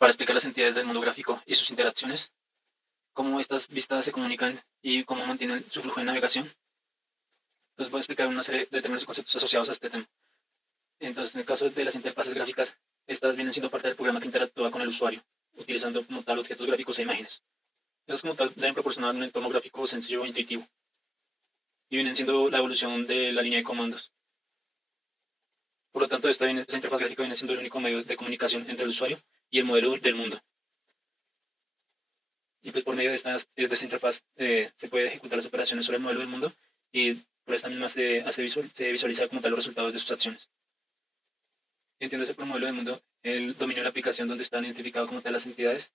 para explicar las entidades del mundo gráfico y sus interacciones, cómo estas vistas se comunican y cómo mantienen su flujo de navegación. Entonces voy a explicar una serie de términos y conceptos asociados a este tema. Entonces, en el caso de las interfaces gráficas, estas vienen siendo parte del programa que interactúa con el usuario, utilizando como tal objetos gráficos e imágenes. Estos como tal deben proporcionar un entorno gráfico sencillo e intuitivo, y vienen siendo la evolución de la línea de comandos. Por lo tanto, esta interfaz gráfica viene siendo el único medio de comunicación entre el usuario y el modelo del mundo. Y pues por medio de esta interfaz se puede ejecutar las operaciones sobre el modelo del mundo, y por esta misma se visualiza como tal los resultados de sus acciones. Entiéndase por modelo del mundo el dominio de la aplicación donde están identificadas como tal las entidades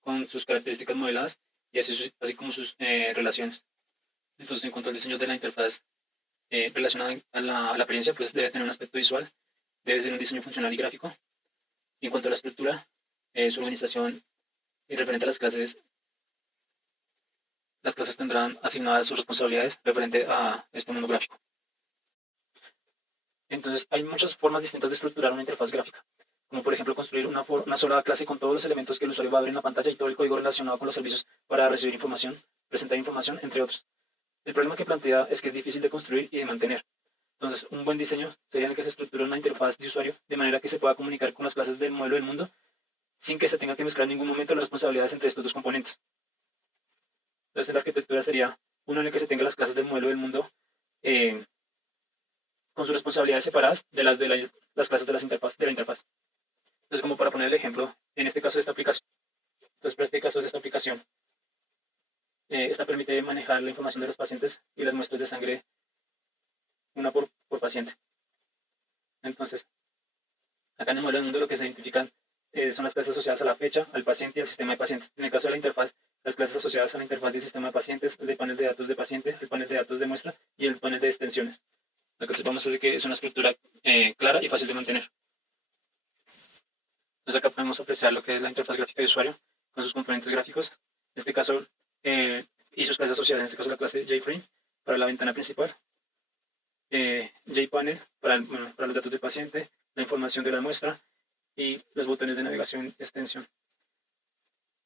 con sus características modeladas y así como sus relaciones. Entonces, en cuanto al diseño de la interfaz relacionada a la apariencia, pues debe tener un aspecto visual, debe ser un diseño funcional y gráfico. Y en cuanto a la estructura, su organización y referente a las clases tendrán asignadas sus responsabilidades referente a este mundo gráfico. Entonces, hay muchas formas distintas de estructurar una interfaz gráfica, como por ejemplo construir una sola clase con todos los elementos que el usuario va a ver en la pantalla y todo el código relacionado con los servicios para recibir información, presentar información, entre otros. El problema que plantea es que es difícil de construir y de mantener. Entonces, un buen diseño sería en el que se estructure una interfaz de usuario de manera que se pueda comunicar con las clases del modelo del mundo sin que se tenga que mezclar en ningún momento las responsabilidades entre estos dos componentes. Entonces, la arquitectura sería uno en el que se tenga las clases del modelo del mundo eh, con sus responsabilidades separadas de las clases de la interfaz. Entonces, como para poner el ejemplo, en este caso de esta aplicación, esta permite manejar la información de los pacientes y las muestras de sangre una por paciente. Entonces, acá en el modelo del mundo lo que se identifican son las clases asociadas a la fecha, al paciente y al sistema de pacientes. En el caso de la interfaz, las clases asociadas a la interfaz del sistema de pacientes, el panel de datos de paciente, el panel de datos de muestra y el panel de extensiones. Lo que observamos es que es una estructura clara y fácil de mantener. Entonces acá podemos apreciar lo que es la interfaz gráfica de usuario con sus componentes gráficos. En este caso, y sus clases asociadas, en este caso la clase JFrame para la ventana principal, JPanel para los datos del paciente, la información de la muestra y los botones de navegación y extensión.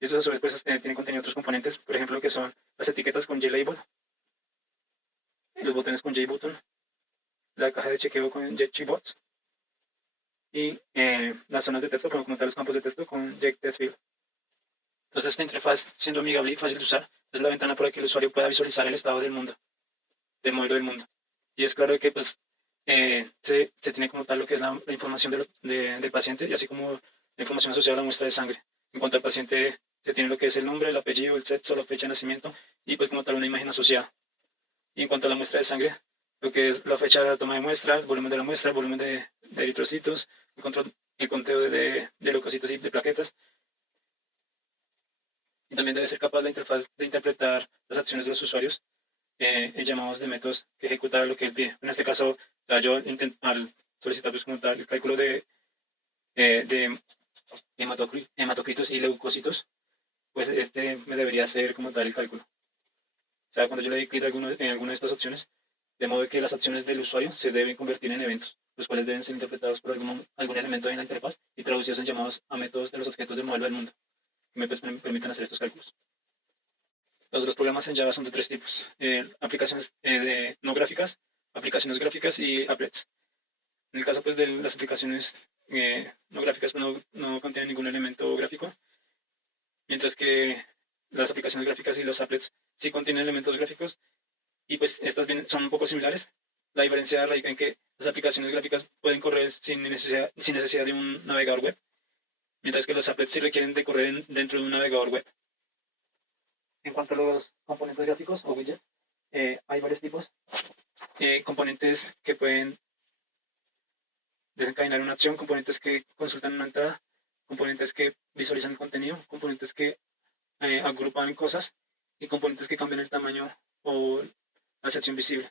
Y estos a su vez pues, tienen contenido otros componentes, por ejemplo, que son las etiquetas con JLabel, los botones con JButton, la caja de chequeo con JChebox y las zonas de texto, como tal los campos de texto con JTextField. Entonces, esta interfaz, siendo amigable y fácil de usar, es la ventana para que el usuario pueda visualizar el estado del mundo, del modelo del mundo. Y es claro que pues, se tiene como tal lo que es la información del paciente y así como la información asociada a la muestra de sangre. En cuanto al paciente, se tiene lo que es el nombre, el apellido, el sexo, la fecha de nacimiento y pues como tal una imagen asociada. Y en cuanto a la muestra de sangre, lo que es la fecha de la toma de muestra, el volumen de la muestra, el volumen de eritrocitos, el conteo de leucocitos y de plaquetas. Y también debe ser capaz la interfaz de interpretar las acciones de los usuarios en llamados de métodos que ejecutar lo que él pide. En este caso, yo al solicitar pues, como tal el cálculo de hematocritos y leucocitos, pues este me debería hacer como tal el cálculo. O sea, cuando yo le doy clic en alguna de estas opciones, de modo que las acciones del usuario se deben convertir en eventos, los cuales deben ser interpretados por algún elemento en la interfaz y traducidos en llamados a métodos de los objetos del modelo del mundo, que me permitan hacer estos cálculos. Los programas en Java son de tres tipos: aplicaciones no gráficas, aplicaciones gráficas y applets. En el caso pues, de las aplicaciones no gráficas, pues, no contienen ningún elemento gráfico, mientras que las aplicaciones gráficas y los applets sí contienen elementos gráficos y pues estas son un poco similares. La diferencia radica en que las aplicaciones gráficas pueden correr sin necesidad de un navegador web, mientras que los applets sí requieren de correr dentro de un navegador web. En cuanto a los componentes gráficos o widgets, hay varios tipos. Componentes que pueden desencadenar una acción, componentes que consultan una entrada, componentes que visualizan el contenido, componentes que agrupan cosas y componentes que cambian el tamaño o la sección visible.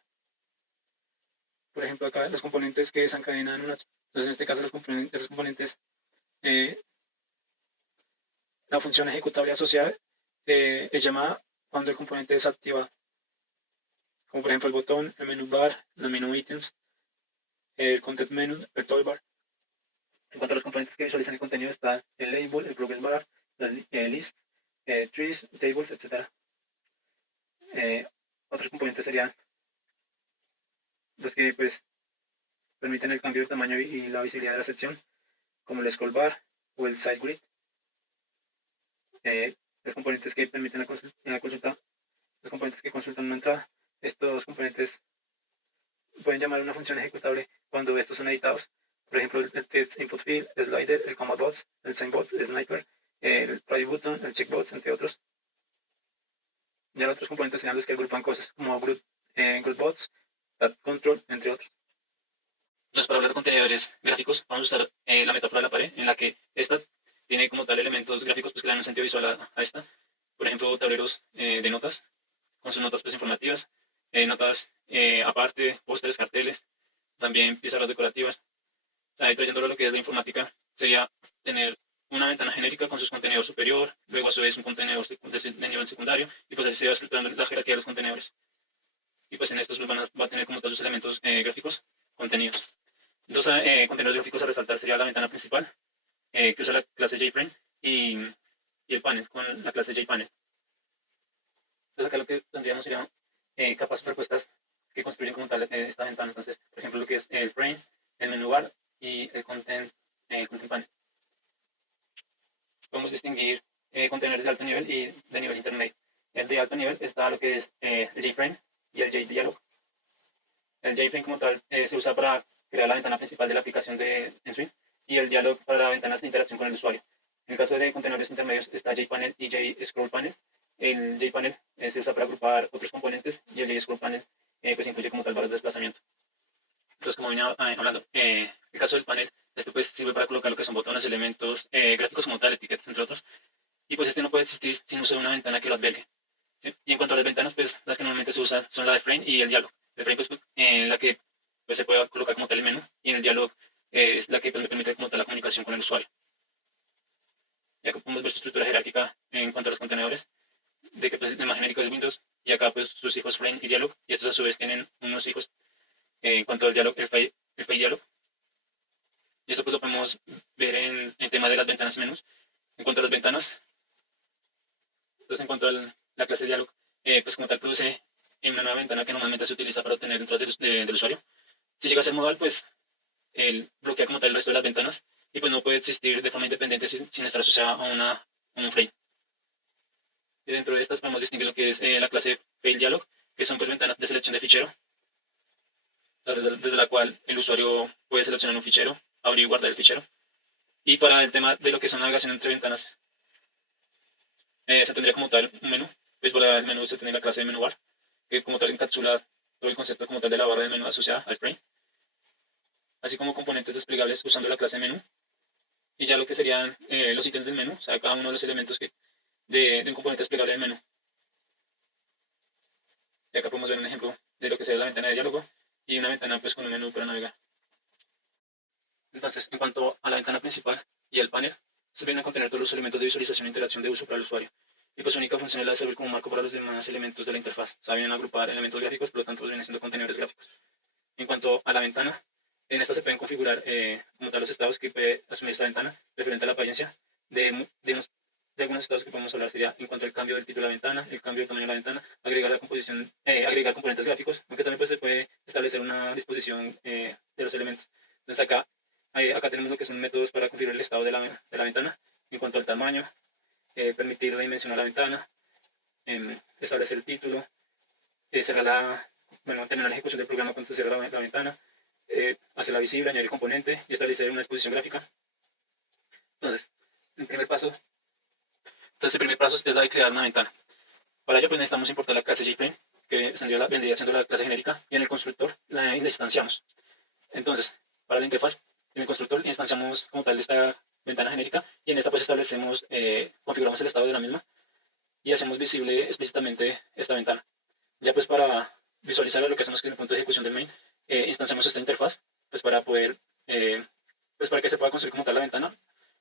Por ejemplo, acá los componentes que desencadenan una acción. Entonces, en este caso, esos componentes, la función ejecutable asociada es llamada cuando el componente es activado, como por ejemplo el botón, el menú bar, los menú ítems, el content menu, el toolbar. En cuanto a los componentes que visualizan el contenido, está el label, el progress bar, el list, trees, tables, etc. Otros componentes serían los que pues permiten el cambio de tamaño y la visibilidad de la sección, como el scroll bar o el side grid. Los componentes que permiten la consulta, los componentes que consultan una entrada. Estos componentes pueden llamar a una función ejecutable cuando estos son editados. Por ejemplo, el text input field, el slider, el comma bots, el sign bots, el sniper, el try button, el checkbots, entre otros. Ya los otros componentes serían los que agrupan cosas, como group bots, tab control, entre otros. Entonces, para hablar de contenedores gráficos, vamos a usar la metáfora de la pared, en la que esta tiene como tal elementos gráficos pues, que le dan un sentido visual a esta. Por ejemplo, tableros de notas, con sus notas pues, informativas, notas aparte, pósteres, carteles, también pizarras decorativas. Ahí trayéndolo a lo que es la informática, sería tener una ventana genérica con sus contenedores superior, luego a su vez un contenedor de nivel secundario, y pues así se va estructurando la jerarquía de los contenedores. Y pues en estos pues, va a tener como todos sus elementos gráficos contenidos. Dos contenedores gráficos a resaltar sería la ventana principal, que usa la clase JFrame, y el panel con la clase JPanel. Entonces acá lo que tendríamos sería capas superpuestas que construyen como tal esta ventana. Entonces, por ejemplo, lo que es el frame, el menú bar y el content panel. Podemos distinguir contenedores de alto nivel y de nivel intermedio. El de alto nivel está lo que es el JFrame y el JDialog. El JFrame como tal se usa para crear la ventana principal de la aplicación de Swift y el dialog para ventanas de interacción con el usuario. En el caso de contenedores intermedios está JPanel y JScrollPanel. El JPanel se usa para agrupar otros componentes y el JScrollPanel pues incluye como tal barras de desplazamiento. Entonces, como venía hablando, el caso del panel, este pues sirve para colocar lo que son botones, elementos gráficos como tal, etiquetas, entre otros. Y pues este no puede existir sin uso de una ventana que lo albergue. ¿Sí? Y en cuanto a las ventanas, pues las que normalmente se usan son la de frame y el diálogo. El frame pues la que pues, se puede colocar como tal el menú y en el diálogo es la que pues, me permite como tal la comunicación con el usuario. Ya que podemos ver su estructura jerárquica en cuanto a los contenedores, de que pues, el más genérico es Windows y acá pues sus hijos frame y diálogo, y estos a su vez tienen unos hijos en cuanto al diálogo, el file diálogo. Y eso pues lo podemos ver en el tema de las ventanas y menús. En cuanto a las ventanas, entonces en cuanto a la clase de diálogo, pues como tal produce en una nueva ventana que normalmente se utiliza para obtener entradas del usuario. Si llega a ser modal, pues él bloquea como tal el resto de las ventanas y pues no puede existir de forma independiente sin estar asociada a un frame. Y dentro de estas podemos distinguir lo que es la clase fail dialog, que son pues ventanas de selección de fichero, desde la cual el usuario puede seleccionar un fichero, abrir y guardar el fichero. Y para el tema de lo que son navegación entre ventanas, se tendría como tal un menú. Pues para el menú se tiene la clase de menú bar, que como tal encapsula todo el concepto como tal de la barra de menú asociada al frame, así como componentes desplegables usando la clase menú. Y ya lo que serían los ítems del menú, o sea, cada uno de los elementos de un componente desplegable del menú. Y acá podemos ver un ejemplo de lo que sería la ventana de diálogo y una ventana pues con un menú para navegar. Entonces, en cuanto a la ventana principal y el panel, se vienen a contener todos los elementos de visualización e interacción de uso para el usuario. Y pues su única función es la de servir como marco para los demás elementos de la interfaz. O sea, vienen a agrupar elementos gráficos, por lo tanto vienen siendo contenedores gráficos. En cuanto a la ventana, en esta se pueden configurar como tal los estados que puede asumir esta ventana referente a la apariencia de algunos estados que podemos hablar sería en cuanto al cambio del título de la ventana, el cambio del tamaño de la ventana, agregar la composición, agregar componentes gráficos, aunque también pues, se puede establecer una disposición de los elementos. Entonces acá tenemos lo que son métodos para configurar el estado de la ventana en cuanto al tamaño, permitir redimensionar la ventana, establecer el título, terminar la ejecución del programa cuando se cierra la ventana, hacerla visible, añadir componente y establecer una exposición gráfica. Entonces, el primer paso es la de crear una ventana. Para ello pues necesitamos importar la clase JFrame, que vendría siendo la clase genérica, y en el constructor la instanciamos. Entonces, para la interfaz, en el constructor instanciamos como tal de esta ventana genérica y en esta pues establecemos, configuramos el estado de la misma y hacemos visible explícitamente esta ventana. Ya pues para visualizar lo que hacemos en el punto de ejecución del main, instanciamos esta interfaz pues para poder, pues para que se pueda construir como tal la ventana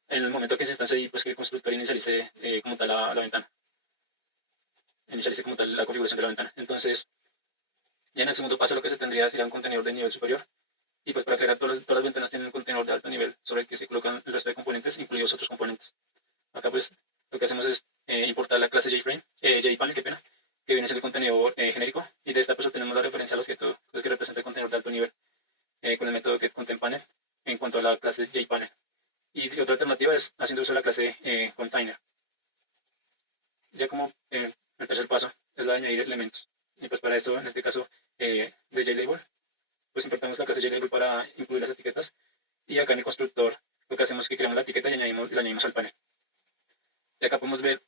en el momento que se instancia y pues que el constructor inicialice como tal la ventana, inicialice como tal la configuración de la ventana. Entonces, ya en el segundo paso lo que se tendría sería un contenedor de nivel superior Y pues para crear todas las ventanas tienen un contenedor de alto nivel sobre el que se colocan el resto de componentes, incluidos otros componentes. Acá pues lo que hacemos es importar la clase JFrame, JPanel, qué pena, que viene a ser el contenedor genérico, y de esta pues obtenemos la referencia al objeto pues, que representa el contenedor de alto nivel con el método getContentPanel en cuanto a la clase JPanel. Y otra alternativa es haciendo uso de la clase container. Ya como el tercer paso es la de añadir elementos. Y pues para esto, en este caso de JLabel, pues importamos la clase JLabel para incluir las etiquetas. Y acá en el constructor lo que hacemos es que creamos la etiqueta y la añadimos al panel. Y acá podemos ver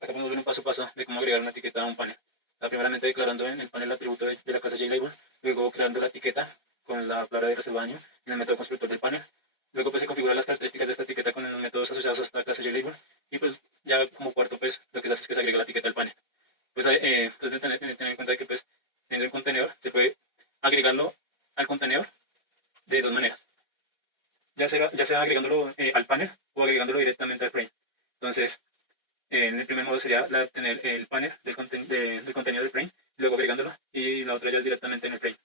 un paso a paso de cómo agregar una etiqueta a un panel. Primeramente declarando en el panel el atributo de la clase JLabel, luego creando la etiqueta con la palabra de reserva de daño en el método constructor del panel. Luego pues se configuran las características de esta etiqueta con los métodos asociados a esta clase JLabel. Y pues ya como cuarto pues lo que se hace es que se agrega la etiqueta al panel. Pues de tener en cuenta que pues en el contenedor se puede agregarlo al contenedor de dos maneras. Ya sea agregándolo al panel o agregándolo directamente al frame. Entonces, en el primer modo sería tener el panel del contenido del frame, luego agregándolo, y la otra ya es directamente en el frame.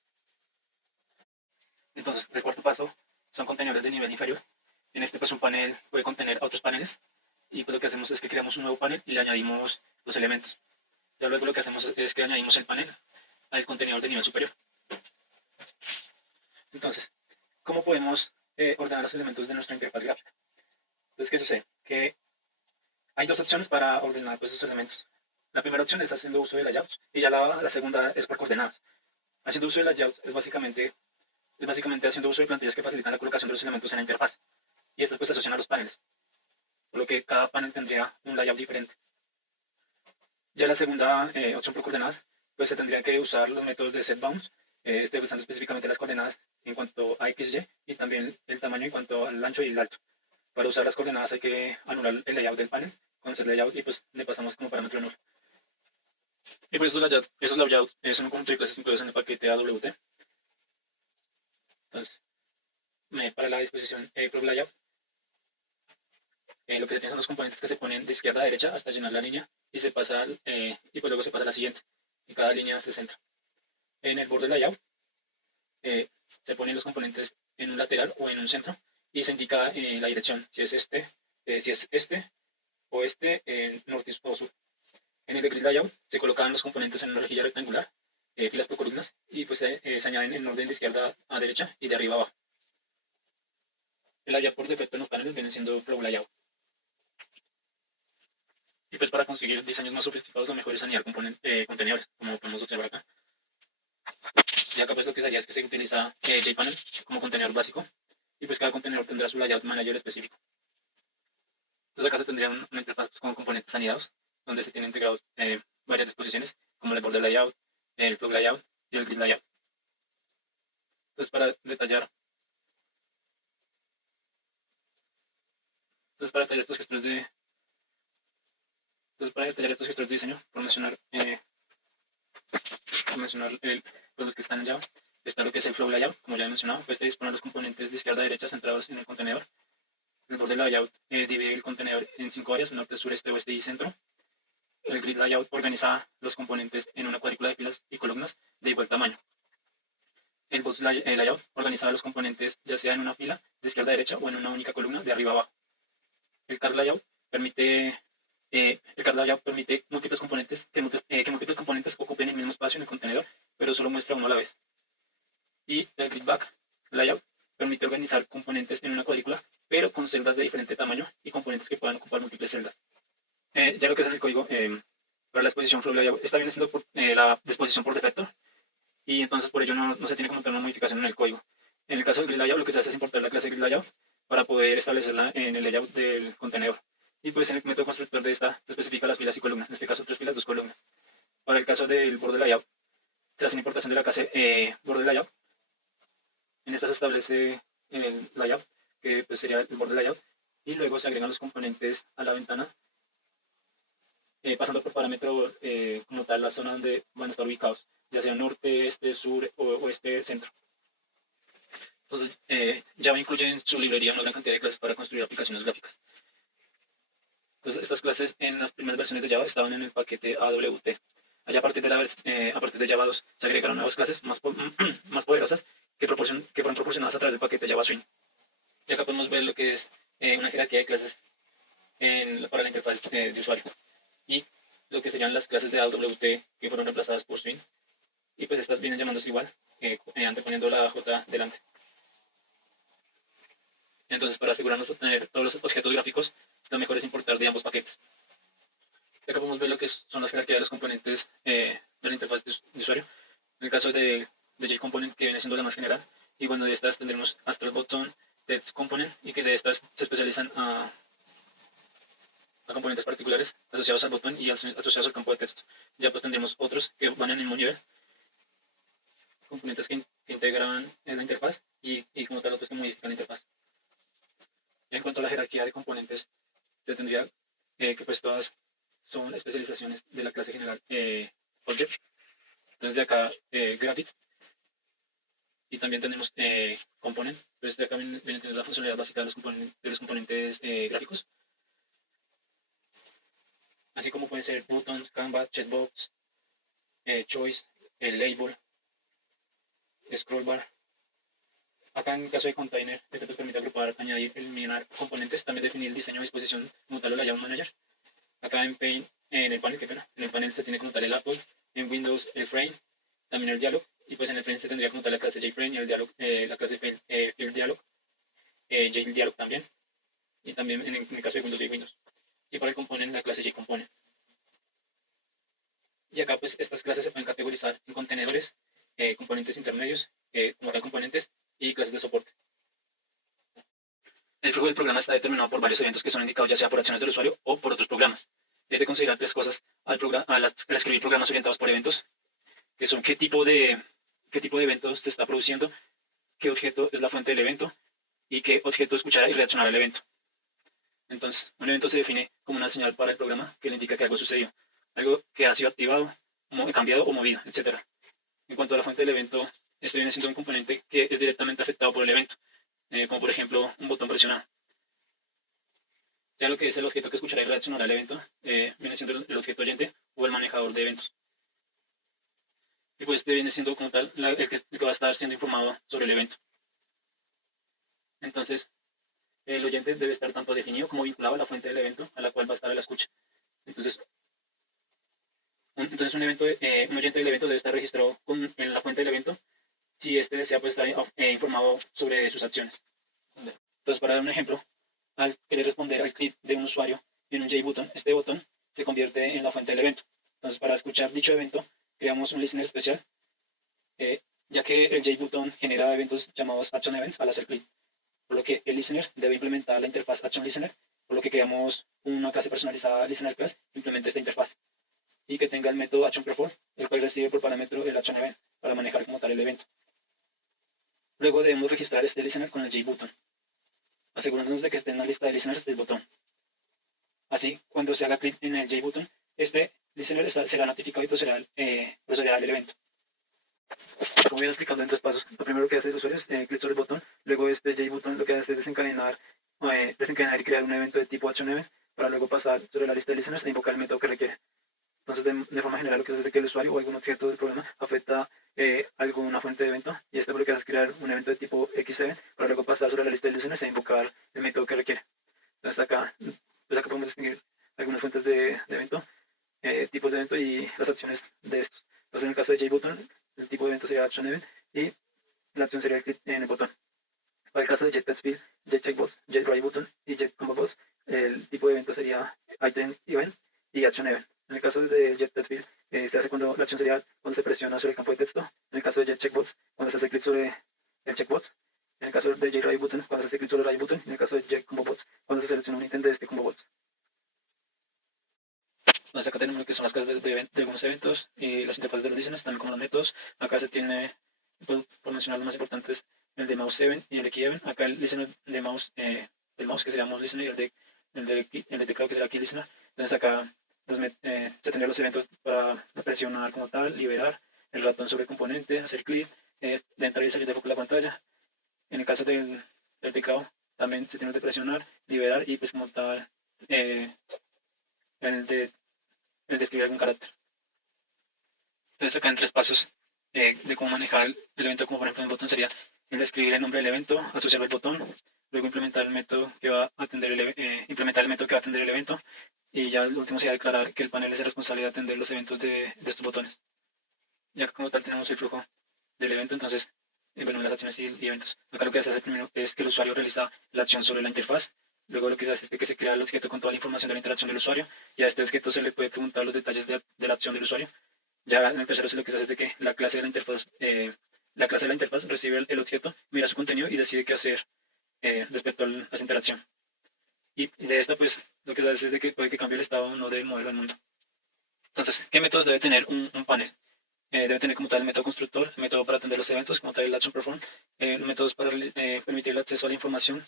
Entonces, el cuarto paso son contenedores de nivel inferior. En este pues un panel puede contener a otros paneles, y pues lo que hacemos es que creamos un nuevo panel y le añadimos los elementos. Ya luego lo que hacemos es que añadimos el panel al contenedor de nivel superior. Entonces, ¿cómo podemos ordenar los elementos de nuestra interfaz gráfica? Entonces, ¿qué sucede? Que hay dos opciones para ordenar pues, esos elementos. La primera opción es haciendo uso de layouts y ya la segunda es por coordenadas. Haciendo uso de layouts es básicamente haciendo uso de plantillas que facilitan la colocación de los elementos en la interfaz. Y estas pues se asocian a los paneles, por lo que cada panel tendría un layout diferente. Ya la segunda opción por coordenadas, pues se tendría que usar los métodos de setBounds, usando específicamente las coordenadas en cuanto a XY y también el tamaño en cuanto al ancho y el alto. Para usar las coordenadas hay que anular el layout del panel con setLayout y pues le pasamos como parámetro nulo. Y pues esos layouts son un conjunto de clases incluidas en el paquete AWT. Entonces, para la disposición prop layout, lo que se tiene son los componentes que se ponen de izquierda a derecha hasta llenar la línea y se pasa y pues luego se pasa a la siguiente y cada línea se centra. En el borde layout se ponen los componentes en un lateral o en un centro y se indica la dirección, si es este o norte o sur. En el de grid layout se colocan los componentes en una rejilla rectangular, filas por columnas, y pues se añaden en orden de izquierda a derecha y de arriba a abajo. El layout por defecto en los paneles viene siendo flow layout. Y pues para conseguir diseños más sofisticados lo mejor es añadir contenedores, como podemos observar acá. Y acá pues lo que se haría es que se utiliza JPanel como contenedor básico, y pues cada contenedor tendrá su layout manager específico. Entonces acá se tendría una interfaz con componentes anidados, donde se tienen integrados varias disposiciones, como el border layout, el flow layout y el grid layout. Entonces para detallar estos gestores de diseño, por mencionar pues los que están en Java, está lo que es el flow layout, como ya he mencionado, pues dispone los componentes de izquierda a derecha centrados en el contenedor. El border layout divide el contenedor en 5 áreas: norte, sur, este, oeste y centro. El grid layout organiza los componentes en una cuadrícula de filas y columnas de igual tamaño. El box layout organiza los componentes ya sea en una fila de izquierda a derecha o en una única columna de arriba a abajo. El card layout permite múltiples componentes que múltiples componentes ocupen el mismo espacio en el contenedor, pero solo muestra uno a la vez. Y el gridback layout permite organizar componentes en una cuadrícula, pero con celdas de diferente tamaño y componentes que puedan ocupar múltiples celdas. Ya lo que es en el código para la exposición flow layout está bien siendo la disposición por defecto, y entonces por ello no se tiene que montar una modificación en el código. En el caso del grid layout, lo que se hace es importar la clase grid layout para poder establecerla en el layout del contenedor. Y pues en el método constructor de esta se especifica las filas y columnas, en este caso 3 filas, 2 columnas. Para el caso del border layout, se hace una importación de la clase border layout. En esta se establece el layout, que pues sería el border layout, y luego se agregan los componentes a la ventana, pasando por parámetro como tal la zona donde van a estar ubicados, ya sea norte, este, sur o oeste, centro. Entonces, Java incluye en su librería una gran cantidad de clases para construir aplicaciones gráficas. Entonces, estas clases en las primeras versiones de Java estaban en el paquete AWT. Allá a partir de Java 2 se agregaron nuevas clases más poderosas que fueron proporcionadas a través del paquete Java Swing. Y acá podemos ver lo que es una jerarquía de clases para la interfaz de usuario y lo que serían las clases de AWT que fueron reemplazadas por Swing. Y pues estas vienen llamándose igual, anteponiendo la J delante. Entonces, para asegurarnos de obtener todos los objetos gráficos, lo mejor es importar de ambos paquetes. Acá podemos ver lo que son las jerarquías de los componentes de la interfaz de usuario. En el caso de JComponent, que viene siendo la más general, y bueno, de estas tendremos Astral Button, Text Component, y que de estas se especializan a componentes particulares asociados al botón y asociados al campo de texto. Ya pues tendremos otros que van en el mismo nivel, componentes que integran en la interfaz y como tal otros que modifican la interfaz. En cuanto a la jerarquía de componentes, se tendría que pues todas son especializaciones de la clase general Object. Entonces de acá Gravit y también tenemos Component. Entonces de acá viene teniendo la funcionalidad básica de los componentes gráficos, así como pueden ser buttons, canvas, checkbox, choice, label, scrollbar. Acá en el caso de container, este nos permite agrupar, añadir, eliminar componentes, también definir el diseño, disposición, como tal, o layout manager. Acá en Paint, en el panel, qué pena, en el panel se tiene como tal el Apple, en Windows el frame, también el dialog, y pues en el frame se tendría como tal la clase JFrame y el dialog, la clase field dialog, JDialog también, y también en el caso de Windows y Windows. Y para el component la clase JComponent. Y acá pues estas clases se pueden categorizar en contenedores, componentes intermedios, como tal componentes y clases de soporte. El flujo del programa está determinado por varios eventos que son indicados ya sea por acciones del usuario o por otros programas. Hay de considerar tres cosas al escribir programas orientados por eventos, que son qué tipo de eventos se está produciendo, qué objeto es la fuente del evento y qué objeto escuchará y reaccionará al evento. Entonces, un evento se define como una señal para el programa que le indica que algo sucedió, algo que ha sido activado, cambiado o movido, etc. En cuanto a la fuente del evento, este viene siendo un componente que es directamente afectado por el evento, como por ejemplo un botón presionado. Ya lo que es el objeto que escuchará y reaccionará al evento viene siendo el objeto oyente o el manejador de eventos. Y pues este viene siendo como tal el que va a estar siendo informado sobre el evento. Entonces, el oyente debe estar tanto definido como vinculado a la fuente del evento a la cual va a estar la escucha. Entonces, un oyente del evento debe estar registrado en la fuente del evento si este desea pues, estar informado sobre sus acciones. Entonces, para dar un ejemplo, al querer responder al clic de un usuario en un JButton, este botón se convierte en la fuente del evento. Entonces, para escuchar dicho evento, creamos un listener especial, ya que el JButton genera eventos llamados Action Events al hacer clic, por lo que el listener debe implementar la interfaz Action Listener, por lo que creamos una clase personalizada Listener Class que implemente esta interfaz y que tenga el método ActionPerform, el cual recibe por parámetro el Action Event para manejar como tal el evento. Luego debemos registrar este listener con el JButton, asegurándonos de que esté en la lista de listeners del botón. Así, cuando se haga clic en el JButton, este listener será notificado y procederá al evento. Como voy explicando en tres pasos, lo primero que hace el usuario es clic sobre el botón, luego este JButton lo que hace es desencadenar y crear un evento de tipo H9 para luego pasar sobre la lista de listeners e invocar el método que requiere. Entonces, de forma general, lo que hace es que el usuario o algún objeto del programa afecta alguna fuente de evento y este lo que hace es crear un evento de tipo X7 para luego pasar sobre la lista de listeners e invocar el método que requiere. Entonces, acá podemos distinguir algunas fuentes de evento, tipos de evento y las acciones de estos. Entonces, en el caso de JButton, el tipo de evento sería Action Event y la acción sería el clic en el botón. Para el caso de JetPassField, JCheckbox, JWriteButton y JComboBox, el tipo de evento sería Item Event y Action Event. En el caso de JetPassField, se hace cuando la acción sería cuando se presiona sobre el campo de texto. En el caso de JCheckbox, cuando se hace clic sobre el checkbox. En el caso de JWriteButton, cuando se hace clic sobre el writebutton. En el caso de JComboBox, cuando se selecciona un ítem de este ComboBox. Entonces acá tenemos lo que son las clases de algunos eventos y las interfaces de los listeners, también como los métodos. Acá se tiene, por mencionar los más importantes, el de mouse 7 y el de key event. Acá el listener de mouse, del mouse que sería mouse listener y el de teclado que sería key listener. Entonces acá se tendrían los eventos para presionar como tal, liberar el ratón sobre el componente, hacer clic, de entrar y salir de foco de la pantalla. En el caso del teclado también se tiene el de presionar, liberar y pues como tal el de escribir algún carácter. Entonces acá en 3 pasos de cómo manejar el evento, como por ejemplo en el botón sería el de escribir el nombre del evento, asociarlo al botón, luego implementar el método que va a atender implementar el método que va a atender el evento, y ya el último sería declarar que el panel es el responsable de atender los eventos de estos botones. Ya que como tal tenemos el flujo del evento, entonces, bueno, las acciones y eventos. Acá lo que se hace primero es que el usuario realiza la acción sobre la interfaz. Luego lo que se hace es que se crea el objeto con toda la información de la interacción del usuario, y a este objeto se le puede preguntar los detalles de la acción del usuario. Ya en el tercero lo que se hace es de que la clase de la interfaz recibe el objeto, mira su contenido y decide qué hacer respecto a esa interacción. Y de esta, pues, lo que se hace es de que puede que cambie el estado o no del modelo del mundo. Entonces, ¿qué métodos debe tener un panel? Debe tener como tal el método constructor, el método para atender los eventos, como tal el action perform, métodos para permitir el acceso a la información,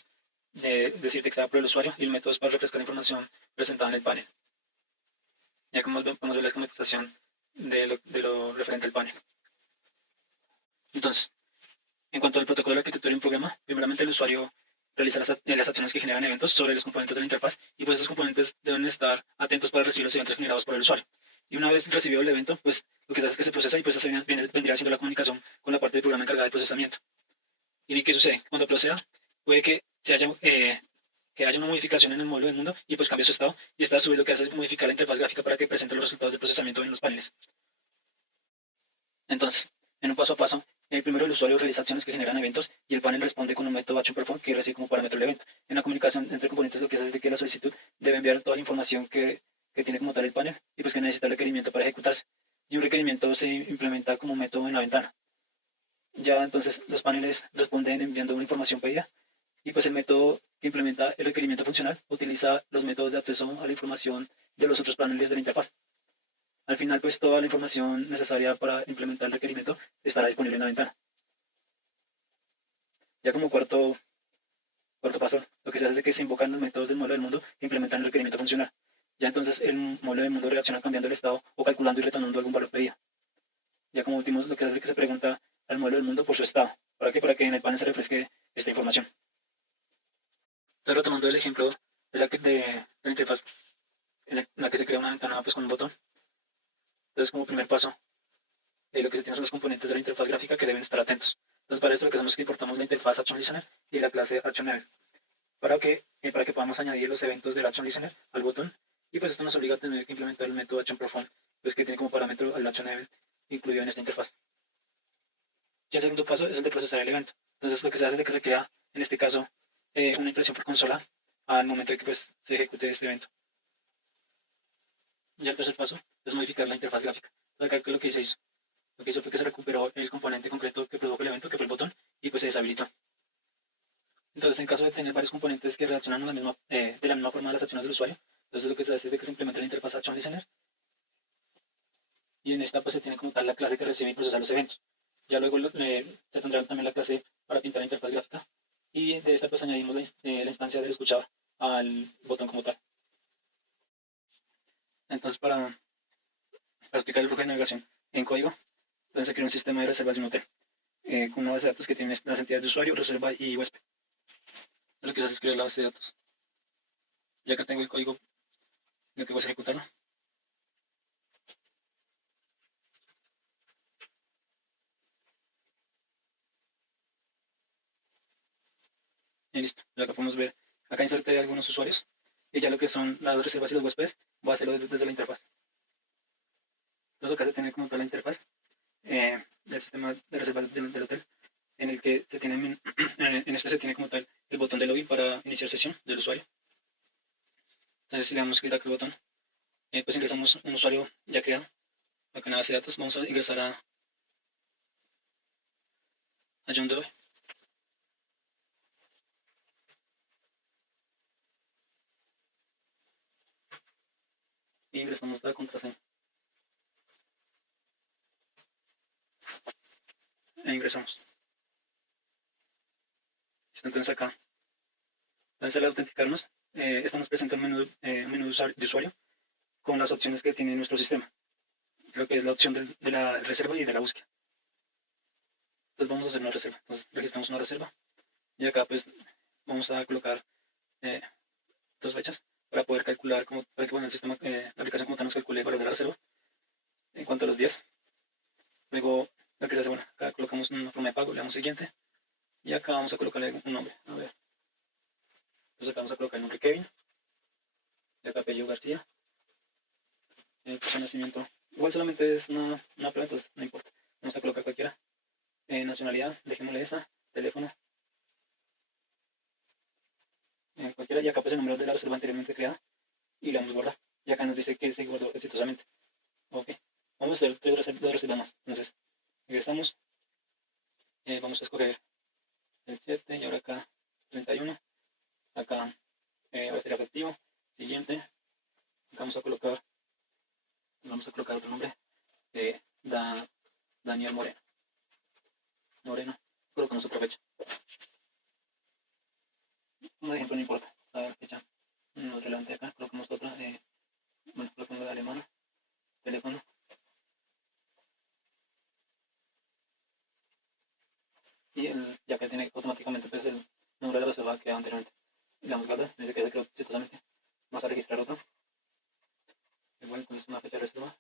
decir dictada por el usuario, y el métodos para refrescar la información presentada en el panel. Ya como podemos ver la esquematización de lo referente al panel. Entonces, en cuanto al protocolo de arquitectura en un programa, primeramente el usuario realiza las acciones que generan eventos sobre los componentes de la interfaz, y pues esos componentes deben estar atentos para recibir los eventos generados por el usuario. Y una vez recibido el evento, pues lo que se hace es que se procesa, y pues vendría siendo la comunicación con la parte del programa encargada de procesamiento. ¿Y qué sucede? Cuando proceda, puede que haya una modificación en el modelo del mundo y pues cambie su estado, y esta a su vez lo que hace es modificar la interfaz gráfica para que presente los resultados de procesamiento en los paneles. Entonces, en un paso a paso, primero el usuario realiza acciones que generan eventos, y el panel responde con un método ActionPerform que recibe como parámetro el evento. En la comunicación entre componentes lo que se hace es que la solicitud debe enviar toda la información que tiene como tal el panel, y pues que necesita el requerimiento para ejecutarse. Y un requerimiento se implementa como método en la ventana. Ya entonces los paneles responden enviando una información pedida, y pues el método que implementa el requerimiento funcional utiliza los métodos de acceso a la información de los otros paneles de la interfaz. Al final, pues toda la información necesaria para implementar el requerimiento estará disponible en la ventana. Ya como cuarto paso, lo que se hace es que se invocan los métodos del modelo del mundo que implementan el requerimiento funcional. Ya entonces el modelo del mundo reacciona cambiando el estado o calculando y retornando algún valor pedido. Ya como último, lo que hace es que se pregunta al modelo del mundo por su estado. ¿Para qué? Para que en el panel se refresque esta información. Entonces, retomando el ejemplo de la interfaz en la que se crea una ventana pues, con un botón. Entonces, como primer paso, lo que se tiene son los componentes de la interfaz gráfica que deben estar atentos. Entonces, para esto lo que hacemos es que importamos la interfaz ActionListener y la clase ActionEvent para que podamos añadir los eventos del ActionListener al botón, y pues esto nos obliga a tener que implementar el método ActionPerform, pues que tiene como parámetro al ActionEvent incluido en esta interfaz. Y el segundo paso es el de procesar el evento. Entonces, lo que se hace es de que se crea, en este caso, una impresión por consola al momento de que pues, se ejecute este evento. Ya el tercer paso es modificar la interfaz gráfica. Entonces, acá lo que se hizo. Lo que hizo fue que se recuperó el componente concreto que produjo el evento, que fue el botón, y pues se deshabilitó. Entonces, en caso de tener varios componentes que reaccionan de la misma forma a las acciones del usuario, entonces lo que se hace es de que se implementa la interfaz ActionListener, y en esta pues se tiene como tal la clase que recibe y procesa los eventos. Ya luego se tendrá también la clase para pintar la interfaz gráfica, y de esta pues añadimos la instancia del escuchador al botón como tal. Entonces, para explicar el flujo de navegación en código, entonces se crea un sistema de reservas de un hotel, con una base de datos que tiene las entidades de usuario, reserva y huésped. Lo que se hace es crear la base de datos. Ya que tengo el código, lo que voy a ejecutarlo. Y listo. Ya acá podemos ver, acá inserté algunos usuarios, y ya lo que son las reservas y los huéspedes, voy a hacerlo desde la interfaz. Entonces acá se tiene como toda la interfaz del sistema de reservas del hotel, en el que se tiene, en este se tiene como tal el botón de login para iniciar sesión del usuario. Entonces si le damos clic a aquel botón, pues ingresamos un usuario ya creado. Acá en la base de datos vamos a ingresar a John Doe. Y ingresamos la contraseña. E ingresamos. Entonces acá, entonces al autenticarnos, esto nos presenta un menú de usuario con las opciones que tiene nuestro sistema. Creo que es la opción de la reserva y de la búsqueda. Entonces vamos a hacer una reserva. Entonces registramos una reserva, y acá pues vamos a colocar eh, 2 fechas para poder calcular, para que el sistema, la aplicación como tal nos calcule el valor de la reserva en cuanto a los días. Luego, lo que se hace, bueno, acá colocamos una forma de pago, le damos siguiente, y acá vamos a colocarle un nombre, a ver. Entonces acá vamos a colocar el nombre Kevin, de acá apellido García, fecha de nacimiento. Igual solamente es una prueba, entonces no importa. Vamos a colocar cualquiera. Nacionalidad, dejémosle esa, teléfono, cualquiera, y acá pues el número de la reserva anteriormente creada, y le damos a guardar. Y acá nos dice que se guardó exitosamente. Ok, vamos a hacer dos reservas más. Entonces, regresamos, vamos a escoger el 7 y ahora acá 31. Acá va a ser efectivo. Siguiente, acá vamos a colocar otro nombre de Daniel Moreno. Moreno, colocamos otra fecha. Un ejemplo no importa, a ver, fecha. No es relevante acá, colocamos otra, bueno, colocamos la alemana, teléfono. Y ya que tiene automáticamente pues, el número de la reserva que anteriormente. Le damos guardar, dice que se creó exitosamente. Vamos a registrar otro. Igual entonces una fecha de reserva.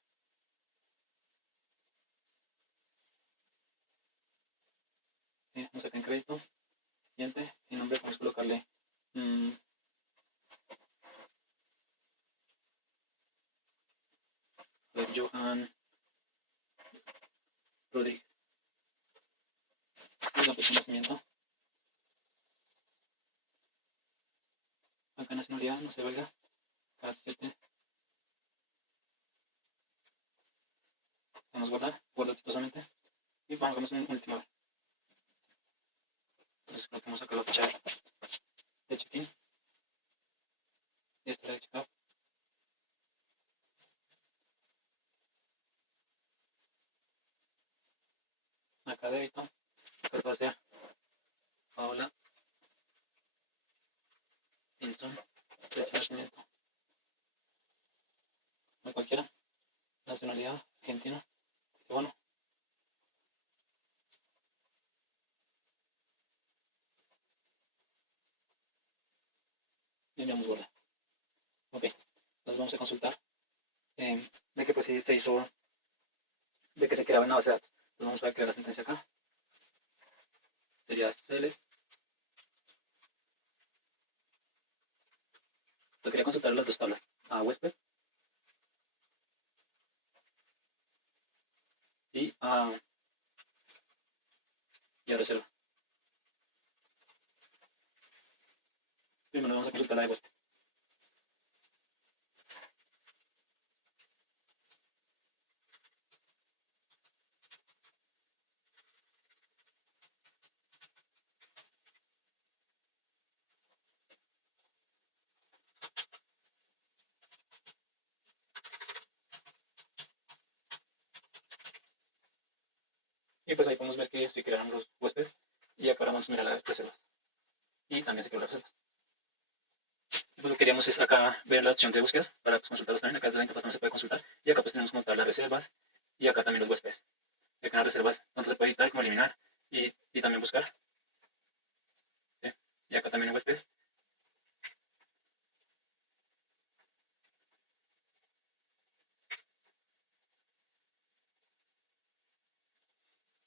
Vamos acá en crédito. Siguiente. Y nombre vamos a colocarle Johan Rodríguez. Y la fecha de nacimiento. Acá nacionalidad, no se valga. Acá 7. Vamos a guardar. Guarda exitosamente. Y vamos a un último. Entonces coloquemos acá la fecha de check-in. Y esta es la de check-out. Acá débito. Pues va a ser Paola Pinzón. Fecha de nacimiento. No cualquiera. Nacionalidad argentina. Y bueno. Y le damos guardar. Ok. Entonces vamos a consultar de que pues sí se hizo, de que se creaba una base de datos. Entonces vamos a crear la sentencia acá. Sería select. Yo quería consultar las dos tablas. A huésped y a reserva. Primero vamos a consultar la de huésped. Y pues ahí podemos ver que se crearon los huéspedes. Y acá vamos a mirar las reservas. Y también se crearon las reservas. Y pues lo que queríamos es acá ver la opción de búsquedas para pues, consultarlos también. Acá desde la interfaz no se puede consultar. Y acá pues tenemos como tal las reservas. Y acá también los huéspedes. Y acá en las reservas tanto se puede editar como eliminar. Y también buscar. ¿Sí? Y acá también en huéspedes.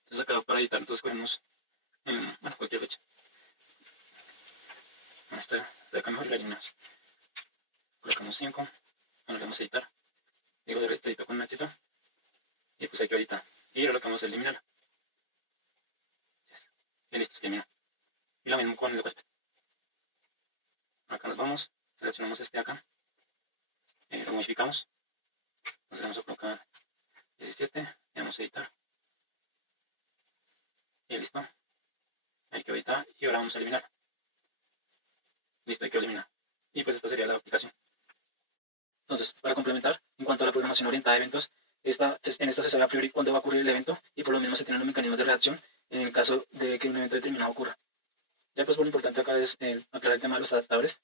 Entonces acá para editar entonces cogemos bueno, cualquier fecha. Esta acá mejor la eliminamos. Colocamos 5. Bueno, le vamos a editar. Digo, se edita con un éxito. Y pues hay que editar. Y ahora lo que vamos a eliminar. Y listo, se eliminó. Y lo mismo con el huésped. Acá nos vamos, seleccionamos este acá, lo modificamos. Entonces vamos a colocar 17, le vamos a editar. Y listo. Hay que editar y ahora vamos a eliminar. Listo, hay que eliminar. Y pues esta sería la aplicación. Entonces, para complementar, en cuanto a la programación orientada a eventos, en esta se sabe a priori cuándo va a ocurrir el evento y por lo mismo se tienen los mecanismos de reacción en el caso de que un evento determinado ocurra. Ya pues lo importante acá es aclarar el tema de los adaptadores,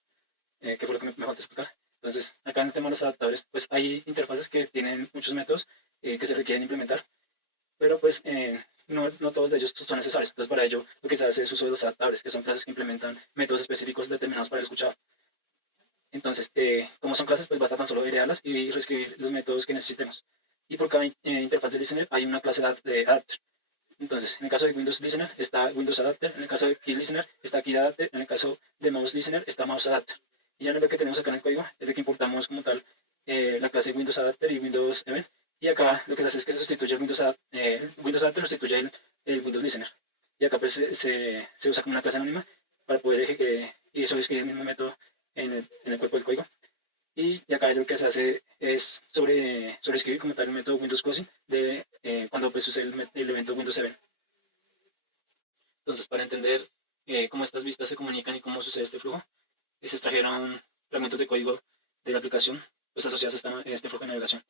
que fue lo que me falta explicar. Entonces, acá en el tema de los adaptadores, pues hay interfaces que tienen muchos métodos que se requieren implementar, pero pues no todos de ellos son necesarios. Entonces, para ello, lo que se hace es uso de los adaptadores, que son clases que implementan métodos específicos determinados para el escuchado. Entonces, como son clases, pues basta tan solo idearlas y reescribir los métodos que necesitemos. y por cada interfaz de listener hay una clase de adapter. Entonces, en el caso de Windows Listener está Windows Adapter, en el caso de Key Listener está Key Adapter, en el caso de Mouse Listener está Mouse Adapter. Y ya lo que tenemos acá en el código es de que importamos como tal la clase Windows Adapter y Windows Event. Y acá lo que se hace es que se sustituye el Windows Adapter, sustituye el Windows Listener. Y acá pues se usa como una clase anónima para poder y eso escribir el mismo método en el cuerpo del código. Y acá lo que se hace es sobreescribir como tal el método Windows Closing cuando pues sucede el evento Windows Event. Entonces, para entender cómo estas vistas se comunican y cómo sucede este flujo, se extrajeron fragmentos de código de la aplicación pues, asociados a este flujo de navegación.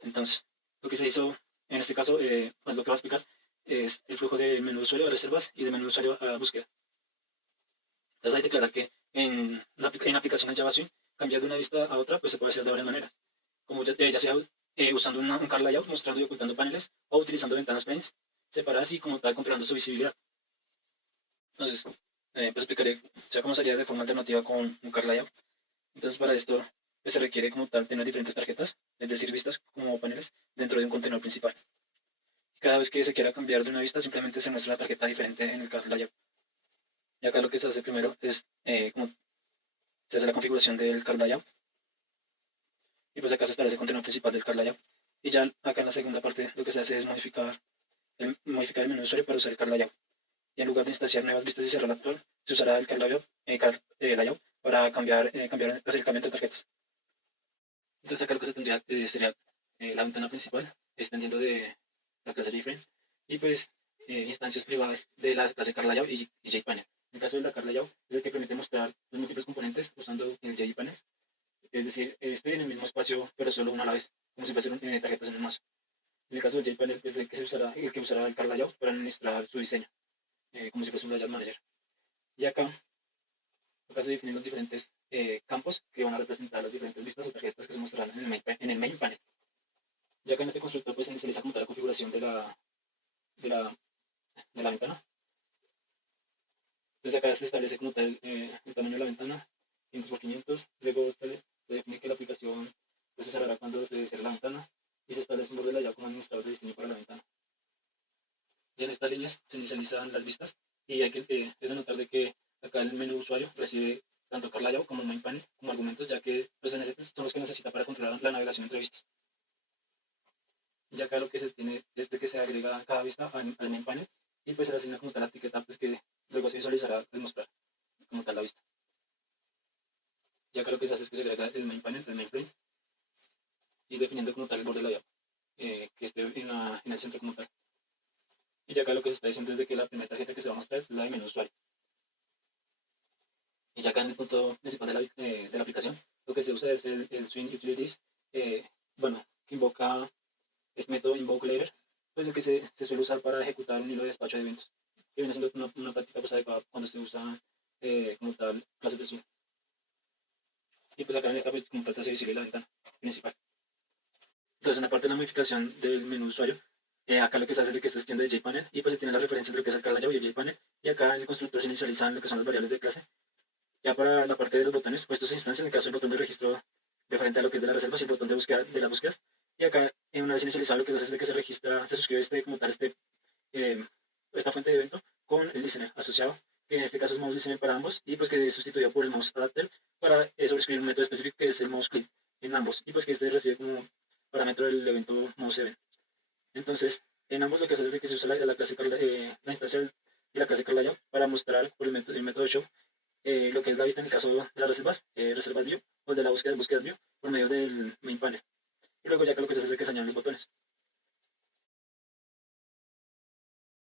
Entonces, lo que se hizo en este caso, pues lo que va a explicar es el flujo de menú de usuario a reservas y de menú de usuario a búsqueda. Entonces, hay que aclarar que en aplicaciones JavaScript, cambiar de una vista a otra pues se puede hacer de varias maneras, como ya sea usando un card layout, mostrando y ocultando paneles, o utilizando ventanas planes separadas y como tal controlando su visibilidad. Entonces, pues explicaré cómo sería de forma alternativa con un card layout. Entonces, para esto pues, se requiere como tal tener diferentes tarjetas, es decir, vistas como paneles dentro de un contenedor principal. Y cada vez que se quiera cambiar de una vista, simplemente se muestra la tarjeta diferente en el card layout. Y acá lo que se hace primero es como se hace la configuración del card layout. Y pues acá se establece el contenedor principal del card layout. Y ya acá en la segunda parte lo que se hace es modificar el menú de usuario para usar el card layout. Y en lugar de instanciar nuevas vistas y cerrar la actual, se usará el layout para hacer el cambio entre tarjetas. Entonces acá lo que se tendría sería la ventana principal, extendiendo de la clase JFrame, y pues instancias privadas de la clase CardLayout y JPanel. En el caso de la CardLayout es el que permite mostrar los múltiples componentes usando el JPanel, es decir, este en el mismo espacio, pero solo una a la vez, como si fuesen tarjetas en un mazo. En el caso del JPanel es el que usará el CardLayout para administrar su diseño, como si fuese un layout manager. Y acá se definen los diferentes campos que van a representar las diferentes vistas o tarjetas que se mostrarán en el main panel. Ya que en este constructor pues, se inicializa como tal la configuración de la, de la ventana. Entonces acá se establece como tal el tamaño de la ventana, 500 por 500. Luego se define que la aplicación pues, se cerrará cuando se cierre la ventana y se establece un borde layout como administrador de diseño para la ventana. Ya en estas líneas se inicializan las vistas y es de notar de que acá el menú usuario recibe tanto card layout como main panel como argumentos, ya que pues, son los que necesita para controlar la navegación entre vistas. Ya acá lo que se tiene es de que se agrega cada vista al main panel y pues se le asigna como tal la etiqueta pues, que luego se visualizará al mostrar como tal la vista. Ya acá lo que se hace es que se agrega el main panel, el main frame, y definiendo como tal el borde layout que esté en el centro como tal. Y ya acá lo que se está diciendo es de que la primera tarjeta que se va a mostrar es la de menú usuario. Y ya acá en el punto principal de la aplicación, lo que se usa es el Swing Utilities, eh, bueno, que invoca este método invoke later, pues el que se suele usar para ejecutar un hilo de despacho de eventos, que viene siendo una práctica pues, adecuada cuando se usa como tal clases de swing. Y pues acá en esta pues, como tal se hace visible la ventana principal. Entonces en la parte de la modificación del menú usuario, acá lo que se hace es de que se extiende el JPanel y pues se tiene la referencia entre lo que es el CardLayout y el JPanel, y acá en el constructor se inicializan lo que son las variables de clase. Ya para la parte de los botones, pues estos se instancian en el caso del botón de registro referente a lo que es de las reservas y el botón de búsqueda de las búsquedas. Y acá, una vez inicializado, lo que se hace es de que se registra, se suscribe como tal eh, esta fuente de evento con el listener asociado, que en este caso es mouse listener para ambos, y pues que es sustituido por el mouse adapter para sobreescribir un método específico que es el mouse click en ambos, y pues que este recibe como parámetro del evento mouse event. Entonces, en ambos lo que se hace es de que se usa la clase la instancia de la clase CardLayout para mostrar por el método show lo que es la vista en el caso de las reservas view, o de la búsqueda view, por medio del main panel. Y luego ya que lo que se hace es que se añaden los botones.